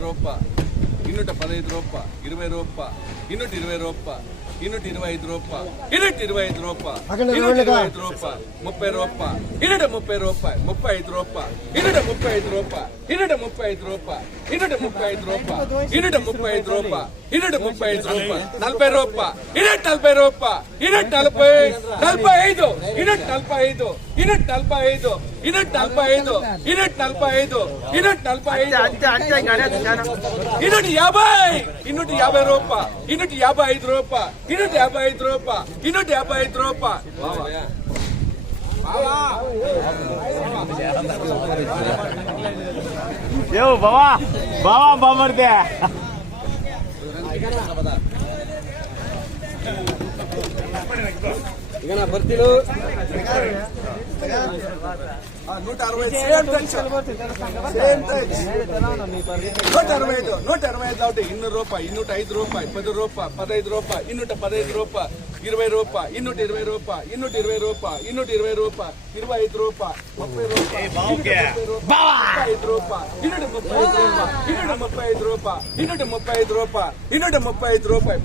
రూపాయ ఇన్నూట పదహైదు రూపాయ ఇరవై రూపాయ ఇన్నూట ఇరవై రూపాయ ఇన్నూట ఇరవై ఐదు రూపాయ ఇన్నూట ఇరవై ఐదు రూపాయ ఇన్నూట ఇరవై ఐదు రూపాయ ముప్పై రూపాయ ఇన్నూట ముప్పై రూపాయ ముప్పై ఐదు రూపాయ ఇన్నూట ముప్పై ఐదు రూపాయ ఇన్నూట ముప్పై ఐదు రూపాయ ఇన్నూట ముప్పై ఐదు రూపాయ ఇన్నూట ముప్పై ఐదు రూపాయ ఇన్నూట ముప్పై ఐదు రూపాయ నలభై రూపాయ ఇన్నూట నలభై రూపాయ ఇన్నూట నలభై నలభై ఐదు ಯೂನಿಟ್ ನಲಭೈ ಐದು ಯೂನಿಟ್ ನಲಭೈ ಐದು ಯೂನಿಟ್ ನಲಭೈ ಐದು ಯೂನಿಟ್ ನಲಭೈ ಐದು ಯೂನಿಟ್ ಯಾಭೈ ಇನ್ನೂಟ ಯಾಭೈ ರೂಪ ಇನ್ನೂಟ ಯಾಭೈ ಐದು ರೂಪ ಇನ್ನೂಟ ಯಾಭೈ ಐದು ರೂಪ ಇನ್ನೂಟ ಯಾಭೈ ಐದು ರೂಪ ಏವು ಬಾವಾ ಬಾವಾ ಬಾ Thank you. బామర్దే ಈಗ ಬರ್ತಿಲು నూట అరవై సేమ్ టచ్ సేమ్ టచ్ నూట అరవై ఐదు నూట అరవై ఐదు ఒకటి ఇన్నూరు రూపాయ ఇన్నూట ఐదు రూపాయ పది రూపాయ పదహైదు రూపాయ ఇన్నూట పదహైదు రూపాయ ఇరవై రూపాయ ఇన్నూట ఇరవై రూపాయ ఇన్నూట ఇరవై రూపాయ ఇన్నూట ఇరవై రూపాయ ఇరవై ఐదు రూపాయ ముప్పై రూపాయ ముప్పై ఐదు రూపాయ ఇన్నూట ముప్పై ఐదు రూపాయ ఇన్నూట ముప్పై ఐదు రూపాయ ఇన్నూట ముప్పై ఐదు రూపాయ ఇన్నూట ముప్పై ఐదు రూపాయ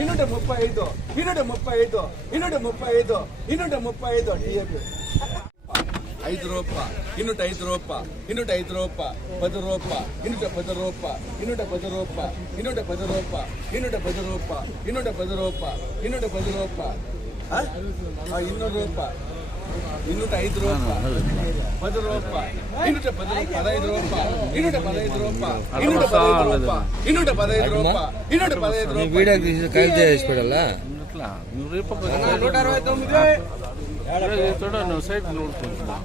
ಇನ್ನೊಂದು ಮುప్పೈ ಐದು ಇನ್ನೂರ ಮುಪ್ಪೈ ಐದು ಇನ್ನೊಂದು ಮುಪ್ಪೈ ಐದು ಇನ್ನೂರ ಐದು ಡಿ ಎ ಐದು ರೂಪ ಇನ್ನೂಟ ಐದು ರೂಪ ಇನ್ನೂಟ ಐದು ರೂಪ, ಪದ ರೂಪ ಇನ್ನೂಟ ಪದ ರೂಪ ಇನ್ನೂಟ ಪದ ರೂಪ ಇನ್ನೂಟ ಪದ ರೂಪ ಇನ್ನೂಟ ಪದ ರೂಪ ಇನ್ನೂಟ ಪದ ರೂಪ ಇನ್ನೂಟ ಪದ ರೂಪ. ಇನ್ನೂರು ರೂಪ. ಇನ್ನೂಟ ಐದು ರೂಪಾಯಿ ಪದ ರೂಪಾಯಿ ಇನ್ನೂಟ ಪದ ಪದೈದು ರೂಪಾಯಿ ಇನ್ನೂಟ ಪದೈದು ರೂಪಾಯಿ ಇನ್ನೂಟ ಪದೈದು ರೂಪಾಯಿ ಇನ್ನೂಟ ಪದೈದು ರೂಪಾಯಿ ಇನ್ನೂಟ ಪದೈದು ರೂಪಾಯಿ ವೀಡಿಯೋ తీసి కాల్ చేసిపెడಲ್ಲ ఇట్లా నూరు రూపాయలు నూట అరవై తొమ్మిది చూడండి సైట్ నూడుకుంటున్నా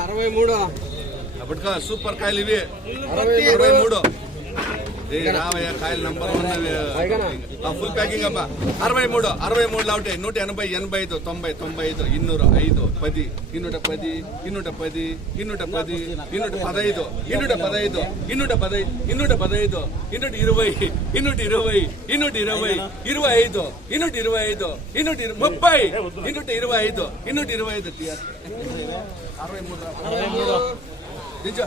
అరవై మూడు అప్పటికా సూపర్ కాయలు ఇవి అరవై మూడు ఫుల్ ప్యాకింగ్ అబ్బా. అరవై మూడు అరవై మూడు లావుతాయి నూట ఎనభై ఎనభై ఐదు తొంభై తొంభై ఐదు ఇన్నూరు ఐదు పది ఇన్నూట పది ఇన్నూట పది ఇన్నూట పది ఇన్నూట పదహైదు ఇన్నూట పదహైదు ఇన్నూట పదహై ఇన్నూట పదహైదు ఇన్నూట ఇరవై ఇన్నూట ఇరవై ఇన్నూట ఇరవై ఇరవై ఐదు ఇన్నూట ఇరవై ఐదు ఇన్నూట ఇరవై ముప్పై ఇన్నూట ఇరవై ఐదు ఇన్నూట ఇరవై ఐదు తీయాలి అరవై మూడు అరవై మూడు. దించు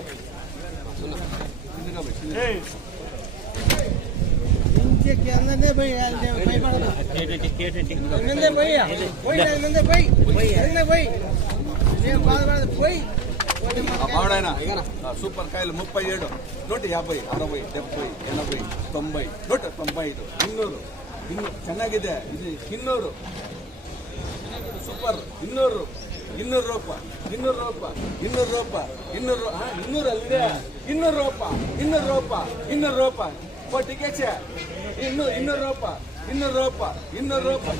దించు కాబట్టి. ఆ మామిడాయన ఆ సూపర్ కాయలు ముప్పై ఏడు నూట యాభై అరవై డెబ్బై ఎనభై తొంభై నూట తొంభై ఐదు ಇನ್ನೂರು ಇನ್ನು ಚೆನ್ನಾಗಿದೆ ಇದು ಇನ್ನೂರು ಸೂಪರ್ ಇನ್ನೂರು ಇನ್ನೂರು ರೂಪಾಯಿ ಇನ್ನೂರು ರೂಪಾಯಿ ಇನ್ನೂರು ರೂಪಾಯಿ ಇನ್ನೂರು ಹಾ ಇನ್ನೂರು ಅಲ್ಲಿದೆ ಇನ್ನೂರು ರೂಪಾಯಿ ಇನ್ನೂರು ರೂಪಾಯಿ ಇನ್ನೂರು ರೂಪಾಯಿ ಓ ಟಿಕೆಟ್ ಇನ್ನು ಇನ್ನೂರು ರೂಪಾಯಿ ಇನ್ನೂರು ರೂಪಾಯಿ ಇನ್ನೂರು ರೂಪಾಯಿ